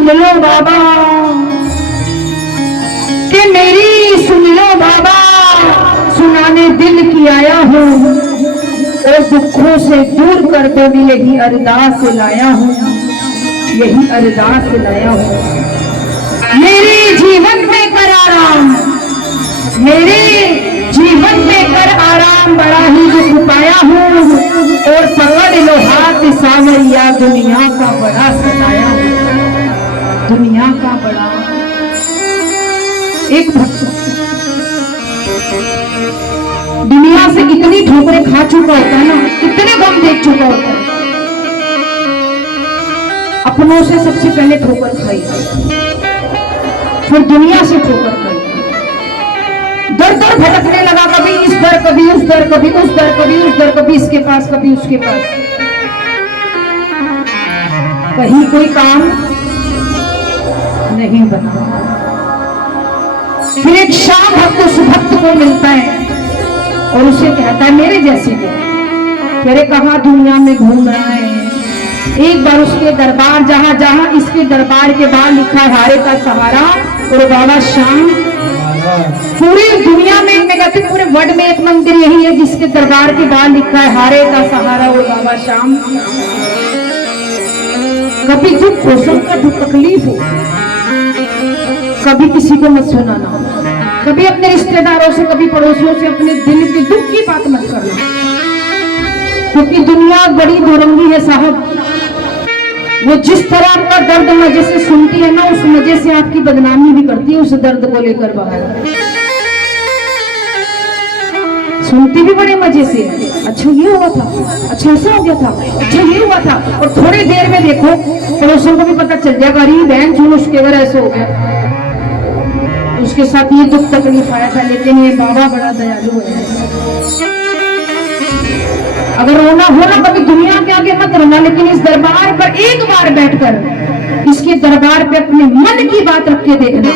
सुन लो बाबा, कि मेरी सुन लो बाबा, सुनाने दिल की आया हूँ और दुखों से दूर कर दो, यही अरदास लाया हूँ, यही अरदास लाया हूँ। मेरे जीवन में कर आराम, मेरे जीवन में कर आराम, बड़ा ही दुख पाया हूँ और पकड़ लो हाथ सावरिया, दुनिया का बड़ा सताया हूँ, दुनिया का बड़ा। एक भक्त दुनिया से इतनी ठोकरें खा चुका होता है ना, इतने गम देख चुका होता है, अपनों से सबसे पहले ठोकर खाई, फिर दुनिया से ठोकर खाई, दर दर भटकने लगा, कभी इस दर कभी उस दर, कभी उस दर कभी उस दर, कभी इसके पास कभी उसके पास, कहीं कोई काम नहीं बना। फिर एक शाम भक्त उस भक्त को मिलता है और उसे कहता है मेरे जैसे को, अरे कहाँ दुनिया में घूम रहा है, एक बार उसके दरबार, जहां जहां इसके दरबार के बाहर लिखा है हारे का सहारा और बाबा श्याम, पूरी दुनिया में मैं कहती पूरे वर्ल्ड में एक मंदिर यही है जिसके दरबार के बाहर लिखा है हारे का सहारा और बाबा श्याम। कभी दुख हो, सबका दुख तकलीफ हो, कभी किसी को मत सुनाना, कभी अपने रिश्तेदारों से, कभी पड़ोसियों से अपने दिल के दुख की बात मत करना, क्योंकि दुनिया बड़ी दुरंगी है साहब। वो जिस तरह आपका दर्द मजे से सुनती है ना, उस मजे से आपकी बदनामी भी करती है, उस दर्द को लेकर बाहर सुनती भी बड़े मजे से, अच्छा ये हुआ था, अच्छा ऐसा हो गया था, अच्छा ये हुआ था, और थोड़ी देर में देखो पड़ोसियों को भी पता चल जाएगा अरे बहन सुन उसके अगर ऐसे हो गया, उसके साथ ये दुख तकलीफ आया था, लेकिन ये बाबा बड़ा दयालु है। अगर रोना हो ना कभी दुनिया के आगे मत रोना, लेकिन इस दरबार पर एक बार बैठकर इसके दरबार पे अपने मन की बात रख के देखना,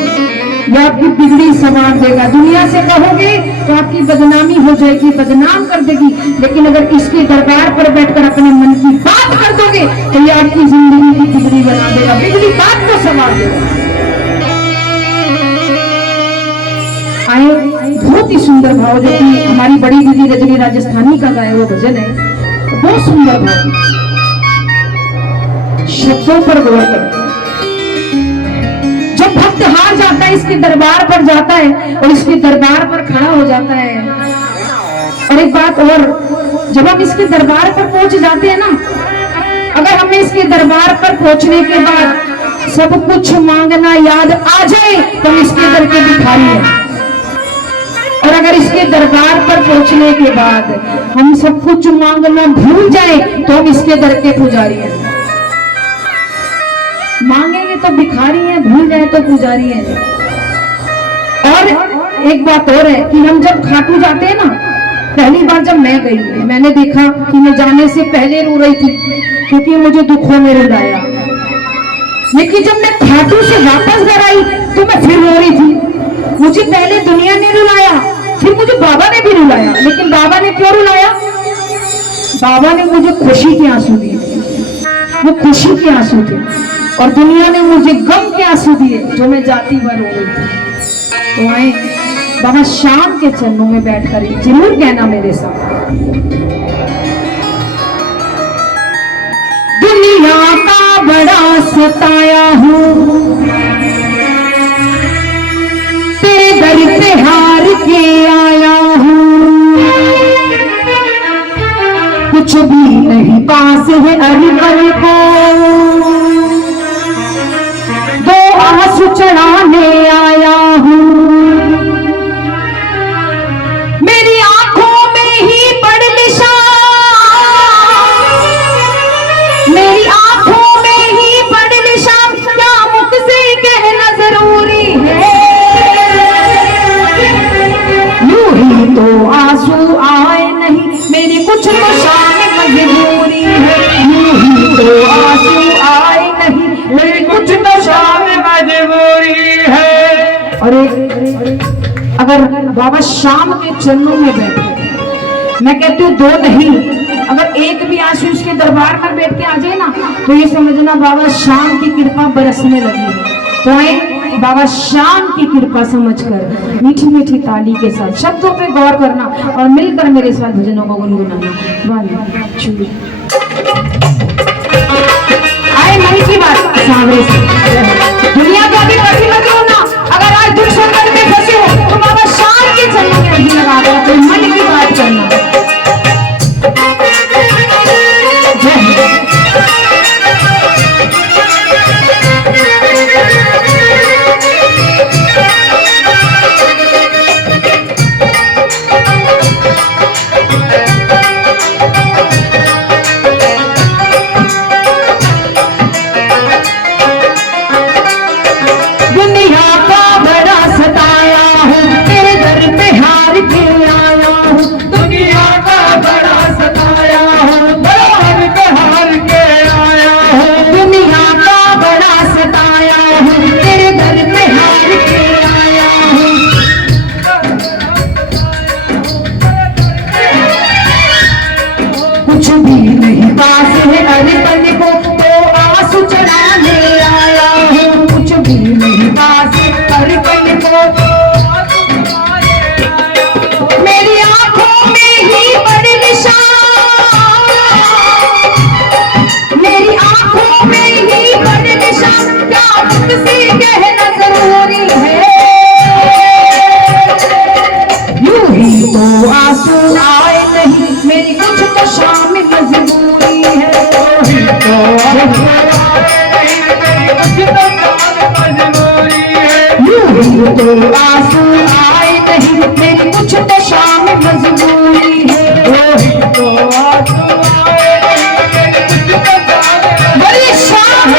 यह आपकी बिगड़ी संवार देगा। दुनिया से कहोगे तो आपकी बदनामी हो जाएगी, बदनाम कर देगी, लेकिन अगर इसके दरबार पर बैठकर अपने मन की बात कर दोगे तो यह आपकी जिंदगी की बिगड़ी बना देगा, बिगड़ी बात को संवार देगा। आए बहुत ही सुंदर भाव, जो कि हमारी बड़ी दीदी रजनी राजस्थानी का गाया हुआ भजन है, बहुत सुंदर भाव, शब्दों पर गौर करो। जब भक्त हार जाता है, इसके दरबार पर जाता है और इसके दरबार पर खड़ा हो जाता है, और एक बात और, जब हम इसके दरबार पर पहुंच जाते हैं ना, अगर हमें इसके दरबार पर पहुंचने के बाद सब कुछ मांगना याद आ जाए तो हम इसके दर के भिखारी हैं, और अगर इसके दरबार पर पहुंचने के बाद हम सब कुछ मांगना भूल जाए तो हम इसके दर के पुजारी हैं। मांगेंगे तो भिखारी हैं, भूल जाए तो पुजारी हैं। और एक बात और है कि हम जब खाटू जाते हैं ना, पहली बार जब मैं गई, मैंने देखा कि मैं जाने से पहले रो रही थी क्योंकि मुझे दुखों में रुलाया, लेकिन जब मैं खाटू से वापस घर आई तो मैं फिर रो रही थी। मुझे पहले दुनिया ने रुलाया, फिर मुझे बाबा ने भी रुलाया, लेकिन बाबा ने क्यों रुलाया? बाबा ने मुझे खुशी के आंसू दिए, वो खुशी के आंसू थे, और दुनिया ने मुझे गम के आंसू दिए जो मैं जाती हुआ रो रही थी। तो आए बाबा श्याम के चरणों में बैठकर जरूर कहना मेरे साथ, दुनिया का बड़ा सताया हूँ, तेरे दर पे हार के आया हूँ, कुछ भी नहीं पास है अरिपल को, दो आंसू चढ़ाने आया हूँ, मेरी आंखों में ही पड़ निशान, मेरी आंखों में ही पड़ निशान, क्या मुख से कहना जरूरी है, यूं ही तो आंसू आए नहीं, मेरी कुछ तो शान मजबूरी है, यूं ही तो आंसू आए नहीं, मेरी कुछ तो शान मजबूरी है। अरे अगर बाबा श्याम के चरणों में बैठे, मैं कहती हूँ दो नहीं अगर एक भी आंसू इसके दरबार में बैठ के आ जाए ना तो ये समझना बाबा श्याम की कृपा बरसने लगी। तो आए बाबा श्याम की कृपा समझकर मीठी मीठी ताली के साथ शब्दों पे गौर करना और मिलकर मेरे साथ भजनों को गुनगुनाना। आए मन की बात सावरे से दुनिया को अभी कभी लगे हो ना, अगर आज दुख संकट में फंसे हो तो बाबा श्याम के चरणों में अभी लगा दो, तो मन की बात करना। तो आंसू आए नहीं मेरी कुछ तो शाम मजबूरी है, तो आंसू आए नहीं मेरी कुछ तो शाम बड़ी शाम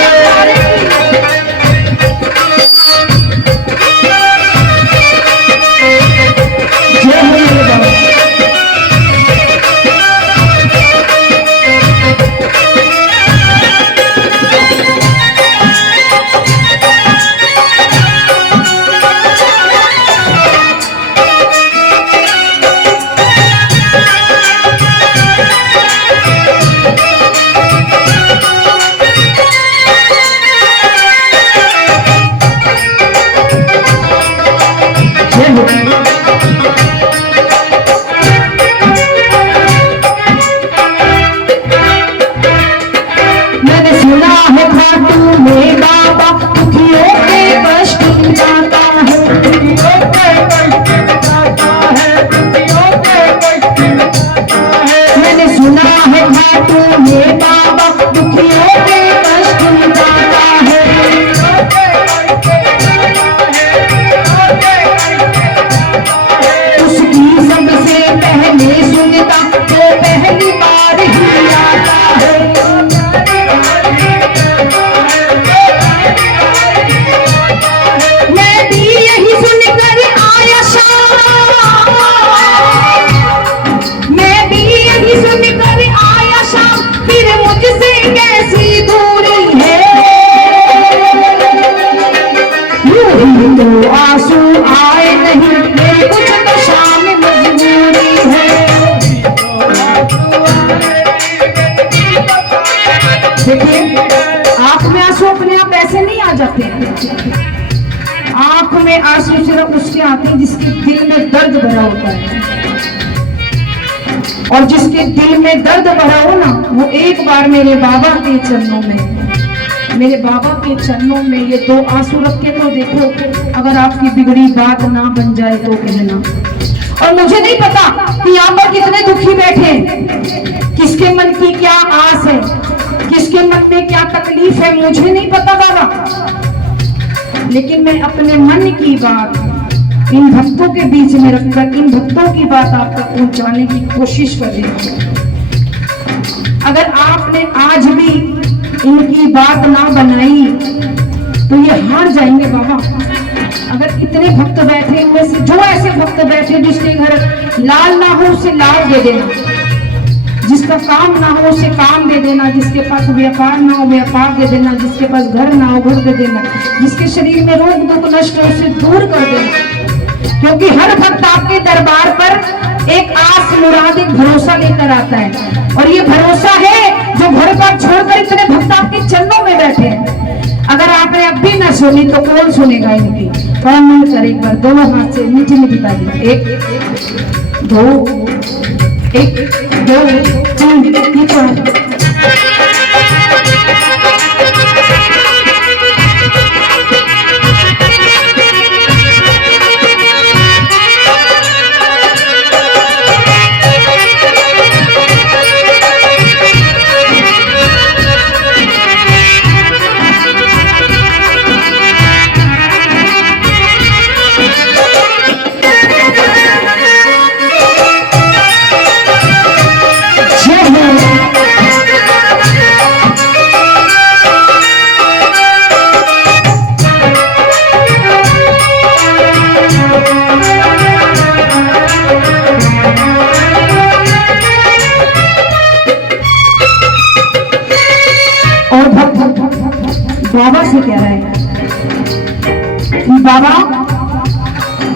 आंख में आंसू सिर्फ उसके आते हैं जिसके दिल में दर्द भरा होता है, और जिसके दिल में दर्द भरा हो ना वो एक बार मेरे बाबा के चरणों में ये दो आंसू रख के तो देखो, अगर आपकी बिगड़ी बात ना बन जाए तो कहना। और मुझे नहीं पता कि यहाँ पर कितने दुखी बैठे, किसके मन की क्या आस है, किसके मन में क्या तकलीफ है, मुझे नहीं पता बाबा, लेकिन मैं अपने मन की बात इन भक्तों के बीच में रखकर इन भक्तों की बात आप तक पहुंचाने की कोशिश कर रही हूँ। अगर आपने आज भी इनकी बात ना बनाई तो ये हार जाएंगे बाबा। अगर इतने भक्त बैठे हुए से जो ऐसे भक्त बैठे जिसके घर लाल ना हो उसे लाल दे देना, जिसका काम ना हो उसे काम दे देना, जिसके पास व्यापार ना हो व्यापार दे देना, जिसके पास घर ना हो घर दे देना, जिसके शरीर में रोग दुख नष्ट हो उसे दूर कर देना। क्योंकि हर भक्त आपके दरबार पर एक आस मुराद, एक भरोसा लेकर आता है, और ये भरोसा है जो घर पर छोड़कर इतने भक्त आपके चरणों में बैठे हैं। अगर आपने अब भी न सुनी तो कौन सुनेगा इनकी? कौन मिलकर एक बार दोनों हाथ से मीठी मीठी ताली, एक दो, एक दो, तीन, बाबा से कह रहा है कि बाबा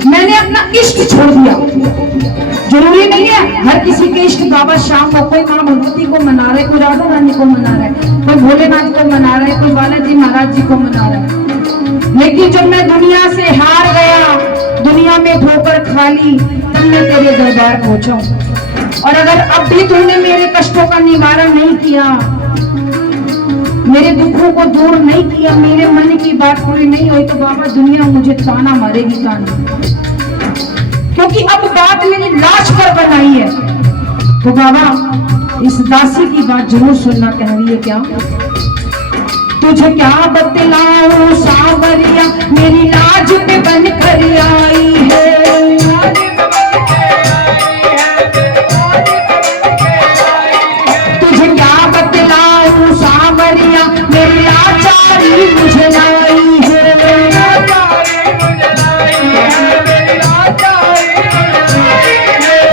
मैंने अपना इष्ट छोड़ दिया। जरूरी नहीं है हर किसी के इष्ट बाबा शाम को, कोई माँ भगवती को मना रहा है, कोई राधा रानी को मना रहा है, कोई भोलेनाथ को मना रहा है, कोई बालाजी महाराज जी को मना रहा है। लेकिन जब मैं दुनिया से हार गया, दुनिया में ठोकर खा ली, तब मैं तेरे दरबार पहुंचा। और अगर अब भी तूने मेरे कष्टों का निवारण नहीं किया, मेरे दुखों को दूर नहीं किया, मेरे मन की बात पूरी नहीं हुई, तो बाबा दुनिया मुझे ताना मारेगी, ताना। क्योंकि अब बात मेरी लाश पर बनाई है। तो बाबा इस दासी की बात जरूर सुनना। कह रही है क्या? तुझे क्या बतलाऊं सावरिया, मेरी लाज पे बन कर आई है। मेरी लाचारी मुझे लाई है,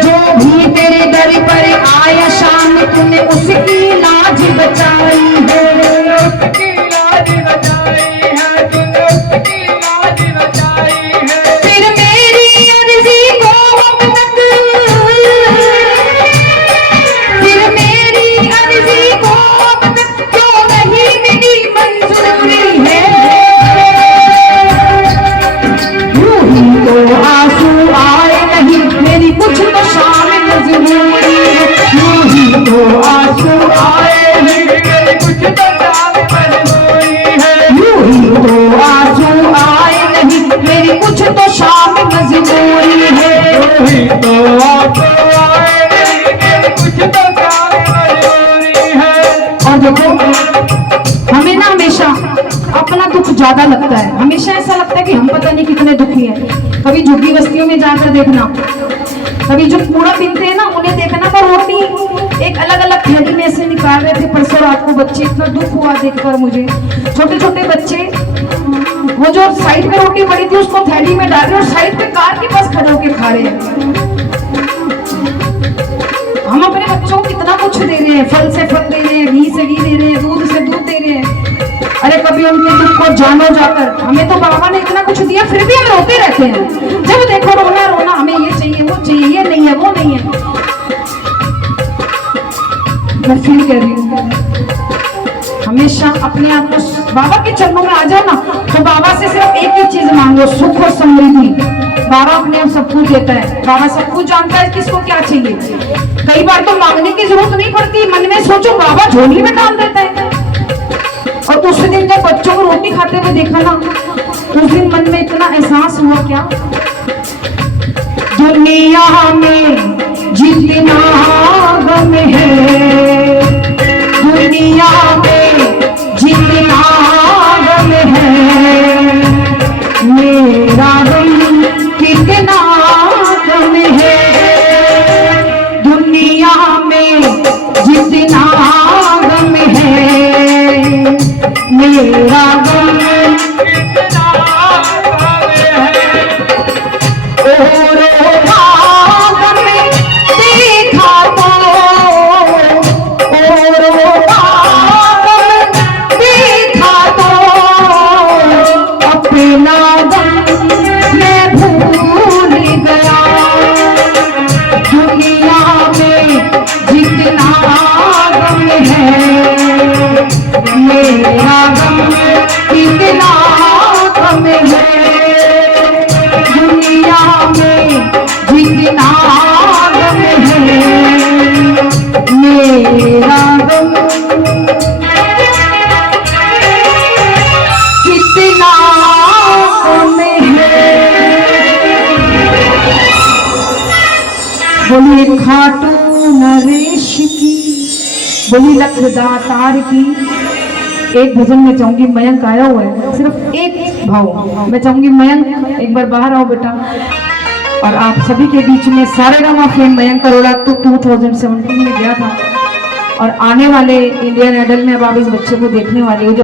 जो भी तेरे दर पर आया शाम, तूने उसकी लाज बचाई है, उसकी लाज बचाई है, तूने उसकी लाज बचाई है। फिर मेरी अर्जी को अब तक, फिर मेरी अर्जी को अब तक मंजूरी है। यूं ही तो आंसू आए नहीं, मेरी कुछ तो शाम मजबूरी है। यूं ही तो आंसू आए नहीं, मेरी कुछ तो शाम मजबूरी है। यूं ही तो आंसू आए नहीं, मेरी कुछ तो शाम मजबूरी है। यूं ही तो आंसू आए नहीं, मेरी कुछ तो शाम मजबूरी है। और देखो हमें ना हमेशा अपना दुख ज्यादा लगता है, हमेशा ऐसा लगता है कि हम पता नहीं कितने दुखी हैं। कभी झुग्गी बस्तियों में जाकर देखना, कभी जो कूड़ा बीनते हैं ना उन्हें देखना, पर रोटी एक अलग अलग थैली में से निकाल रहे थे परसों रात को बच्चे। इतना दुख हुआ देखकर मुझे, छोटे छोटे बच्चे, वो जो साइड पे रोटी पड़ी थी उसको थैली में डाल रहे और साइड पे कार के पास खड़े होके खा रहे हैं। हम अपने बच्चों को कितना कुछ दे रहे हैं, फल से फल दे रहे हैं, घी से घी दे रहे हैं, दूध से दूध दे रहे हैं। अरे कभी उनके दुख को जानो जाकर। हमें तो बाबा ने इतना कुछ दिया, फिर भी हम रोते रहते हैं। जब देखो रोना रोना, हमें ये चाहिए वो चाहिए, ये नहीं है वो नहीं है। मैं फिर कह रही हूँ, हमेशा अपने आप को बाबा के चरणों में आ जाओ ना, तो बाबा से सिर्फ एक ही चीज मांगो, सुख और समृद्धि। बाबा अपने आप सब कुछ देता है, बाबा सब कुछ जानता है किसको क्या चाहिए। कई बार तो मांगने की जरूरत नहीं पड़ती, मन में सोचो बाबा झोली में डाल देता है। और उस दिन जब बच्चों को रोटी खाते हुए देखा ना, उस दिन मन में इतना एहसास हुआ, क्या दुनिया में जितना गम है, दुनिया में जितना गम है, मेरा गम कितना गम है। दुनिया में जितना गम है, मेरा गम कितना गम है। और भाग में देखा तो, और भाग में है दुनिया में, जितना गम है मेरा गम कितना गम है। बोलिए खाटू नरेश की, बोली लखदातार की। एक भजन में चाहूंगी, मयंक आया हुआ है, सिर्फ एक भाव मैं चाहूंगी। मयंक एक बार बाहर आओ बेटा। और आप सभी के बीच में सारेगामा फेम मयंक अरोड़ा तो 2017 में गया था, और आने वाले इंडियन आइडल में अब आप इस बच्चे को देखने वाले हो।